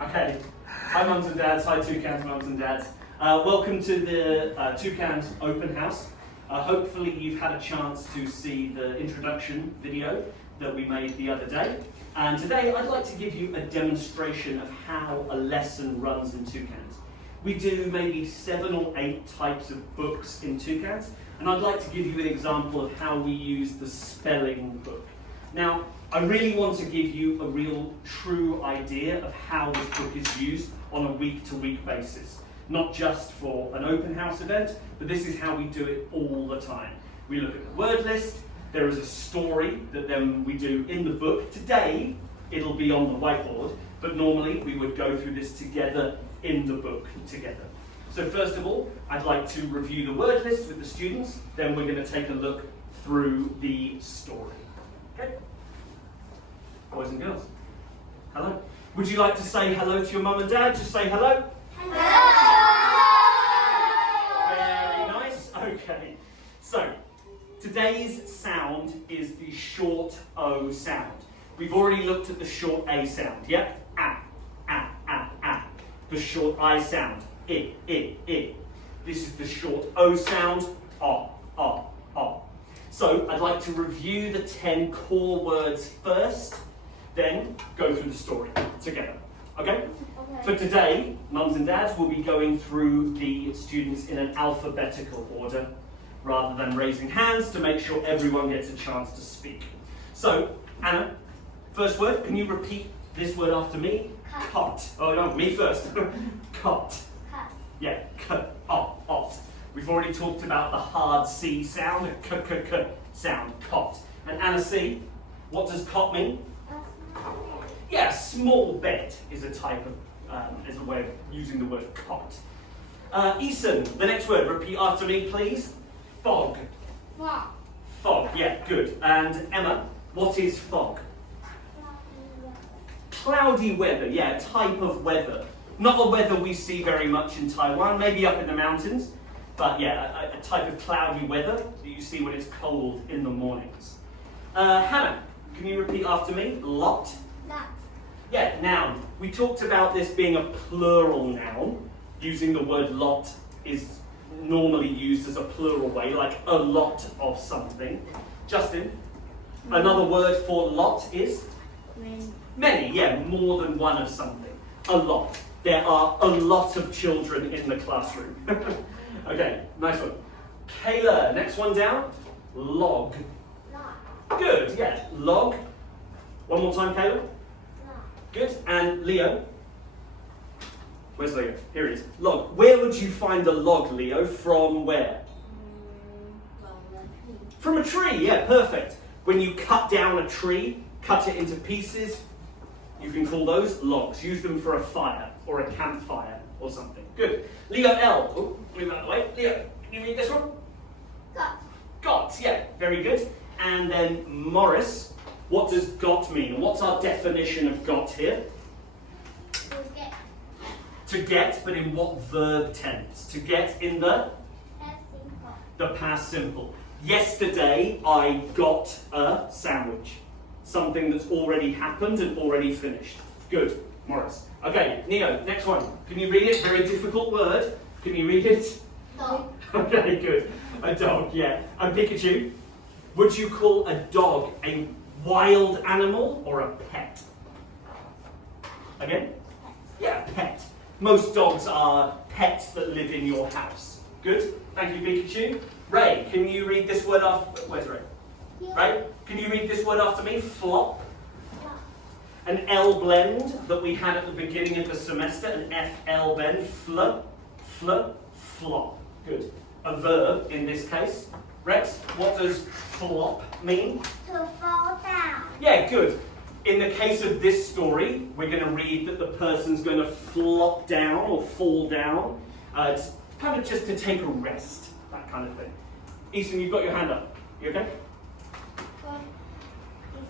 Okay. Hi mums and dads, hi Toucans mums and dads. Welcome to the Toucans open house. Hopefully you've had a chance to see the introduction video that we made the other day. And today I'd like to give you a demonstration of how a lesson runs in Toucans. We do maybe 7 or 8 types of books in Toucans, and I'd like to give you an example of how we use the spelling book. Now, I really want to give you a real true idea of how this book is used on a week-to-week basis. Not just for an open house event, but this is how we do it all the time. We look at the word list, there is a story that then we do in the book. Today, it'll be on the whiteboard, but normally we would go through this together in the book together. So first of all, I'd like to review the word list with the students, then we're going to take a look through the story. Okay? Boys and girls, hello. Would you like to say hello to your mum and dad? Just say hello. Hello! Very nice. Okay. So, today's sound is the short O sound. We've already looked at the short A sound, yeah? Ah, ah, ah, ah. The short I sound, I, I, I. This is the short O sound, ah, ah, ah. So, I'd like to review the 10 core words first, then go through the story together. Okay? For today, mums and dads will be going through the students in an alphabetical order rather than raising hands to make sure everyone gets a chance to speak. So, Anna, first word, can you repeat this word after me? Cot. Oh no, me first. Cot. Yeah, ot. We've already talked about the hard C sound, k sound, cot. And Anna C, what does cot mean? Yeah, small bed is a type of, is a way of using the word cot. Eason, the next word, repeat after me, please. Fog. Fog. Fog, yeah, good. And Emma, what is fog? Cloudy weather, yeah, type of weather. Not a weather we see very much in Taiwan, maybe up in the mountains, but yeah, a type of cloudy weather that you see when it's cold in the mornings. Hannah, can you repeat after me? Lot. Lot. Yeah, noun. We talked about this being a plural noun. Using the word lot is normally used as a plural way, like a lot of something. Justin, another word for lot is? Many. Many, yeah, more than one of something. A lot. There are a lot of children in the classroom. Okay, nice one. Kayla, next one down. Log. Lot. Good, yeah, log. One more time, Kayla. Lot. Good. And Leo? Where's Leo? Here he is. Log. Where would you find a log, Leo? From where? From a tree, yeah, perfect. When you cut down a tree, cut it into pieces, you can call those logs. Use them for a fire or a campfire or something. Good. Leo L. Oh, move out of the way. Leo, can you read this one? Got. Got, yeah, very good. And then Morris, what does got mean? What's our definition of got here? To get. To get, but in what verb tense? To get in the past simple. Yesterday, I got a sandwich. Something that's already happened and already finished. Good, Morris. Okay, Neo, next one. Can you read it? Very difficult word. Can you read it? Dog. Okay, good. A dog, yeah. And Pikachu, would you call a dog a wild animal or a pet? Again? Yeah, pet. Most dogs are pets that live in your house. Good. Thank you, Pikachu. Ray, can you read this word after... Where's Ray? Ray, can you read this word after me? Flop. An L blend that we had at the beginning of the semester, an FL blend. Flop. Good. A verb in this case. Rex, what does flop mean? To fall down. Yeah, good. In the case of this story, we're going to read that the person's going to flop down or fall down. It's kind of just to take a rest, that kind of thing. Easton, you've got your hand up. You okay? Is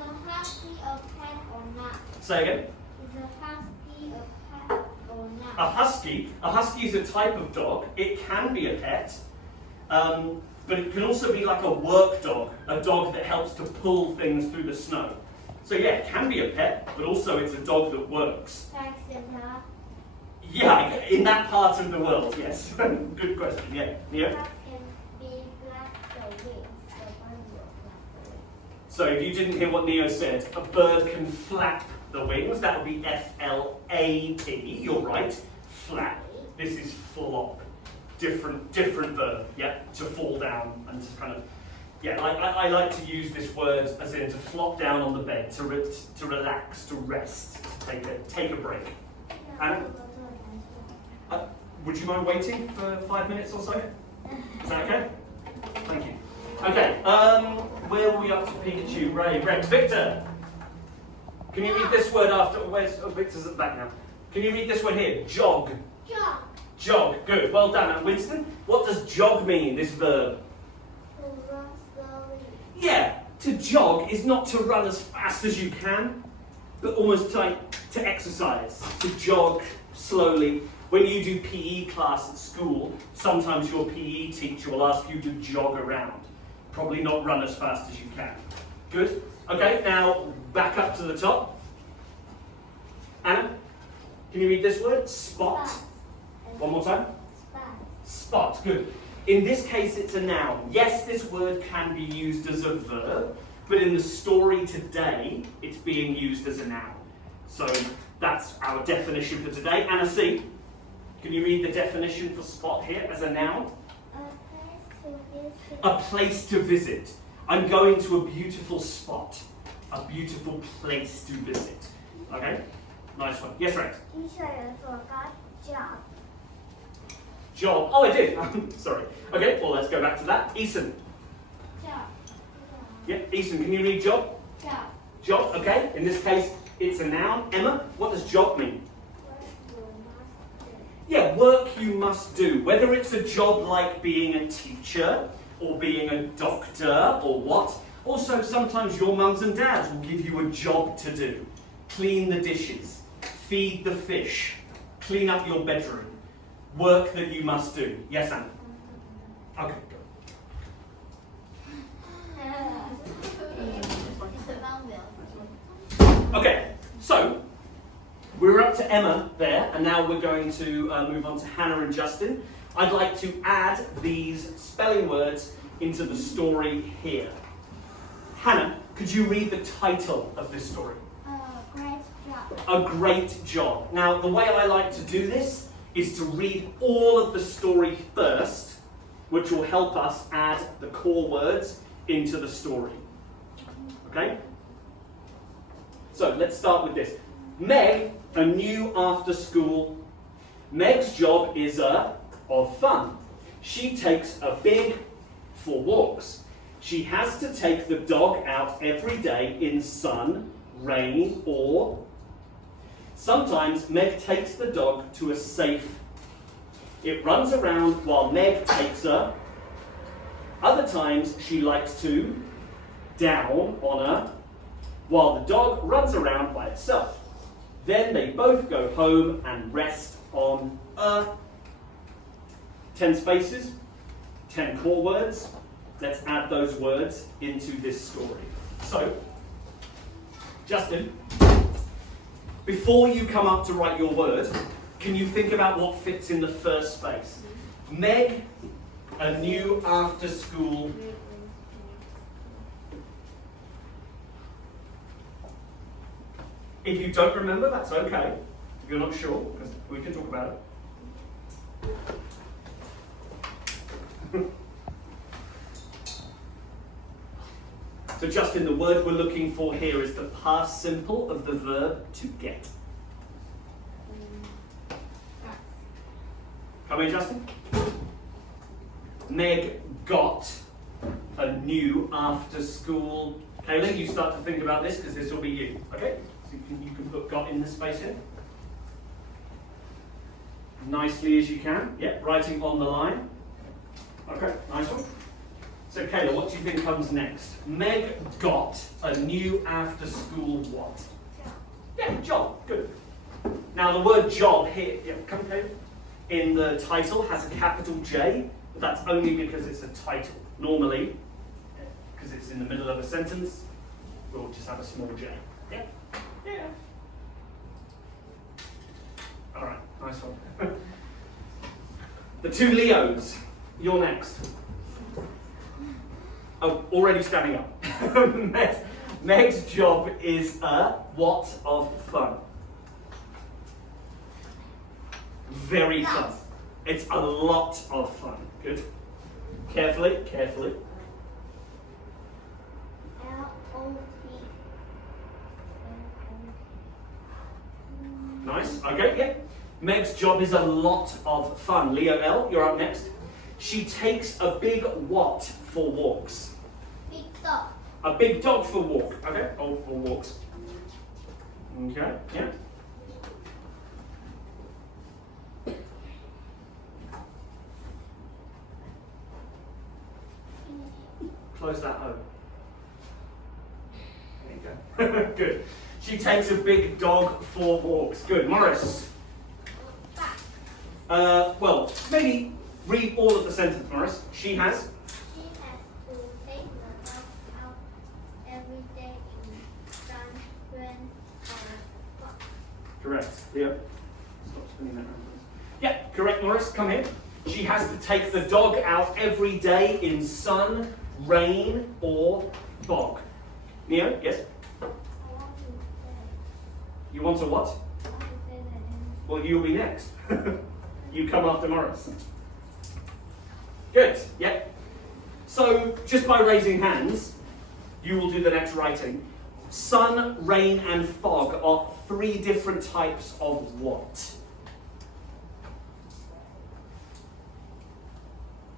a husky a pet or not? Say again. Is a husky a pet or not? A husky is a type of dog. It can be a pet, but it can also be like a work dog, a dog that helps to pull things through the snow. So yeah, it can be a pet, but also it's a dog that works. Taxator. Yeah, in that part of the world, yes. Good question, yeah. Neo? Cat can be flap the wings. The bird will flap the wings. So if you didn't hear what Neo said, a bird can flap the wings. That would be F-L-A-P. You're right. Flap. This is flop. Different verb, yeah, to fall down and to kind of, yeah, I like to use this word as in to flop down on the bed, to relax, to rest, to take a break. Anna? Would you mind waiting for 5 minutes or so? Is that okay? Thank you. Okay, where are we up to? Pikachu, Ray, Rex, Victor. Can you read this word after? Victor's at the back now. Can you read this one here? Jog. Jog. Jog. Good. Well done. And Winston, what does jog mean? This verb. To run slowly. Yeah. To jog is not to run as fast as you can, but almost like to exercise. To jog slowly. When you do PE class at school, sometimes your PE teacher will ask you to jog around. Probably not run as fast as you can. Good. Okay, now back up to the top. Anna, can you read this word? Spot. One more time. Spot. Spot, good. In this case, it's a noun. Yes, this word can be used as a verb, but in the story today, it's being used as a noun. So that's our definition for today. Anna C, can you read the definition for spot here as a noun? A place to visit. I'm going to a beautiful spot. A beautiful place to visit. Okay? Nice one. Yes, Rex? Job. Job. Oh, I did. Sorry. Okay, well, let's go back to that. Eason. Job. Yeah, Eason, can you read job? Job. Job, okay. In this case, it's a noun. Emma, what does job mean? Yeah, work you must do. Whether it's a job like being a teacher or being a doctor or what. Also, sometimes your mums and dads will give you a job to do. Clean the dishes, feed the fish, clean up your bedroom. Work that you must do. Yes, Anna? Okay, good. Okay, so we're up to Emma there, and now we're going to move on to Hannah and Justin. I'd like to add these spelling words into the story here. Hannah, could you read the title of this story? Great job. A great job. Now, the way I like to do this is to read all of the story first, which will help us add the core words into the story. Okay? So, let's start with this. Meg, a new after-school. Meg's job is of fun. She takes a big for walks. She has to take the dog out every day in sun, rain, or sometimes Meg takes the dog to a safe. It runs around while Meg takes her. Other times she likes to down on her while the dog runs around by itself. Then they both go home and rest on 10 spaces, 10 core words. Let's add those words into this story. So, Justin, before you come up to write your word, can you think about what fits in the first space? Meg, a new after-school. If you don't remember, that's okay. If you're not sure, because we can talk about it. So Justin, the word we're looking for here is the past simple of the verb to get. Come in, Justin. Meg got a new after-school. Kaylin, you start to think about this because this will be you. Okay? So you can put got in this space here. Nicely as you can. Yep, writing on the line. Okay, nice one. So Kayla, what do you think comes next? Meg got a new after-school what? Job. Yeah, job. Good. Now the word job here, yeah, come Kayla, in the title has a capital J, but that's only because it's a title. Normally, because it's in the middle of a sentence, we'll just have a small J. Yeah. Yeah. All right, nice one. The two Leos, you're next. Oh, already standing up. Meg's job is a what of fun? Very fun. It's a lot of fun. Good. Carefully, carefully. L-O-T. Nice. Okay, yeah. Meg's job is a lot of fun. Leo L, you're up next. She takes a big what for walks? Big dog. A big dog for walk. Okay, oh, for walks. Okay, yeah. Close that O. There you go. Good. She takes a big dog for walks. Good. Morris. Well, maybe read all of the sentence, Morris. She has. She has to take the dog out every day in sun, rain, or fog. Correct. Leo. Stop spinning that around, please. Yeah, correct, Morris. Come here. She has to take the dog out every day in sun, rain, or fog. Neo, yes? I want to say. You want to what? I want to say that in Well, you'll be next. You come after Morris. Good, yeah. So, just by raising hands, you will do the next writing. Sun, rain, and fog are three different types of what?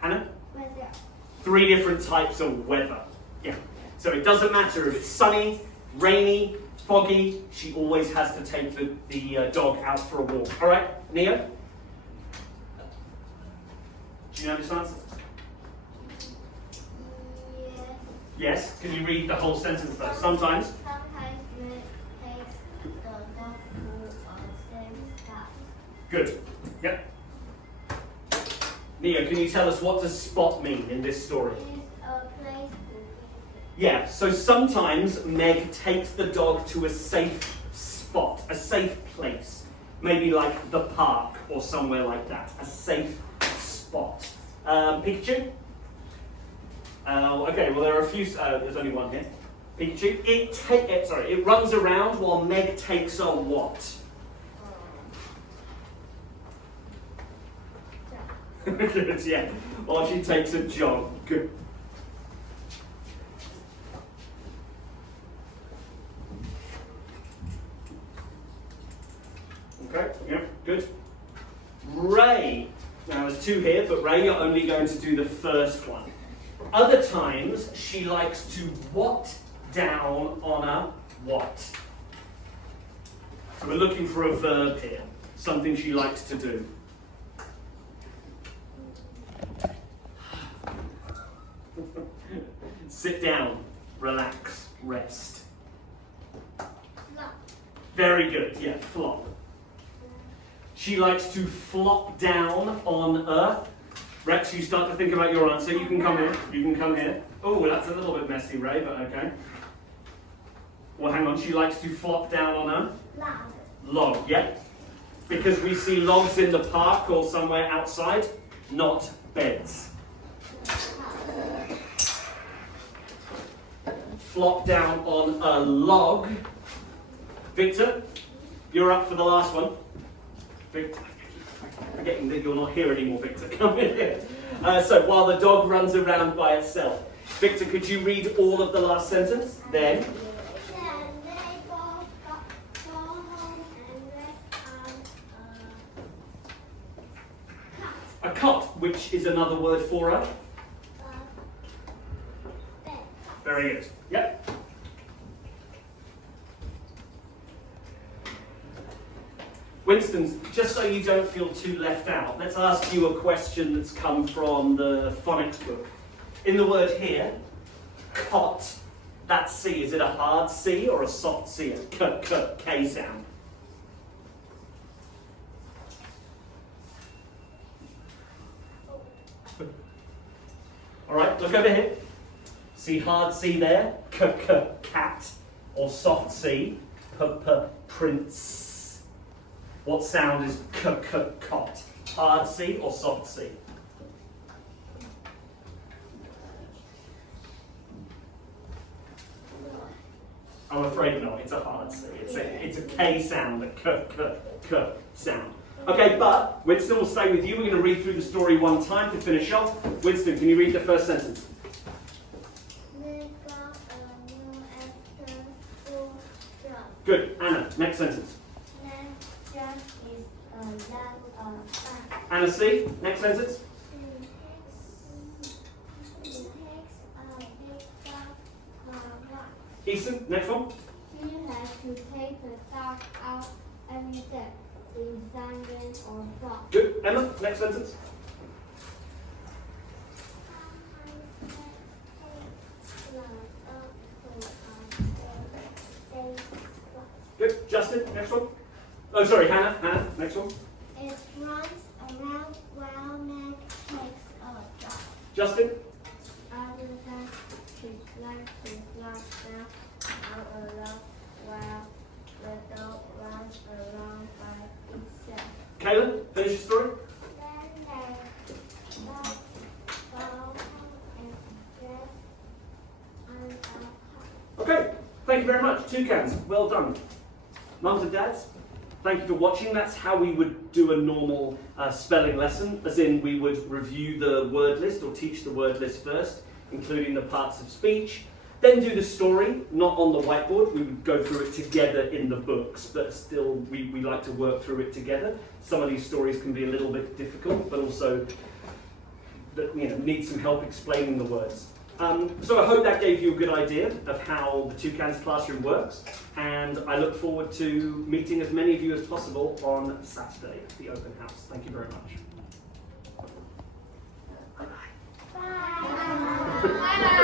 Hannah? weather. Three different types of weather. Yeah. So it doesn't matter if it's sunny, rainy, foggy, she always has to take the dog out for a walk. All right, Neo? Do you know this answer? Yes. Yes. Can you read the whole sentence though? Sometimes. Sometimes we take the dog to a safe spot. Good. Yep. Neo, can you tell us what does spot mean in this story? It's a place to visit. Yeah, so sometimes Meg takes the dog to a safe spot, a safe place. Maybe like the park or somewhere like that. A safe spot. Pikachu? Okay, well there are a few, there's only one here. Pikachu. It runs around while Meg takes a what? Good, yeah. While she takes a jog. Good. Okay, yeah, good. Ray. Now there's two here, but Ray, you're only going to do the first one. Other times, she likes to what down on a what? So we're looking for a verb here. Something she likes to do. Sit down, relax, rest. Flop. Very good, yeah, flop. She likes to flop down on a... Rex, you start to think about your answer. You can come here. You can come here. Oh, that's a little bit messy, Ray, but okay. Well, hang on. She likes to flop down on a... Log. Log, yeah. Because we see logs in the park or somewhere outside, not beds. Flop down on a log. Victor, you're up for the last one. Victor, forgetting that you're not here anymore, Victor. Come here. So while the dog runs around by itself. Victor, could you read all of the last sentence? Then. Then they both go home and rest on A cot, which is another word for a. bed. Very good. Yep. Winston, just so you don't feel too left out, let's ask you a question that's come from the phonics book. In the word here, cot, that C, is it a hard C or a soft C? A K sound. All right, look over here. See hard C there, cat. or soft C? Prince. What sound is cot? Hard C or soft C? I'm afraid not. It's a hard C. It's a K sound, a k sound. Okay, but Winston will stay with you. We're going to read through the story one time to finish off. Winston, can you read the first sentence? They got a new after-school job. Good. Anna, next sentence. Next job is a lot of fun. Anna C, next sentence. She takes a big dog for a walk. Easton, next one. She has to take the dog out every day in sun, rain, or fog. Good. Emma, next sentence. Good. Justin, next one. Oh, sorry, Hannah. Hannah, next one. It runs around while Meg takes a job. Justin. Other than she likes to fly down out alone while the dog runs around by itself. Caleb, finish the story. Then they both go home and dress on a hot. Okay, thank you very much. Toucans, well done. Mums and dads, thank you for watching. That's how we would do a normal spelling lesson, as in we would review the word list or teach the word list first, including the parts of speech. Then do the story, not on the whiteboard. We would go through it together in the books, but still we like to work through it together. Some of these stories can be a little bit difficult, but also need some help explaining the words. So I hope that gave you a good idea of how the Toucans classroom works, and I look forward to meeting as many of you as possible on Saturday at the open house. Thank you very much. Bye.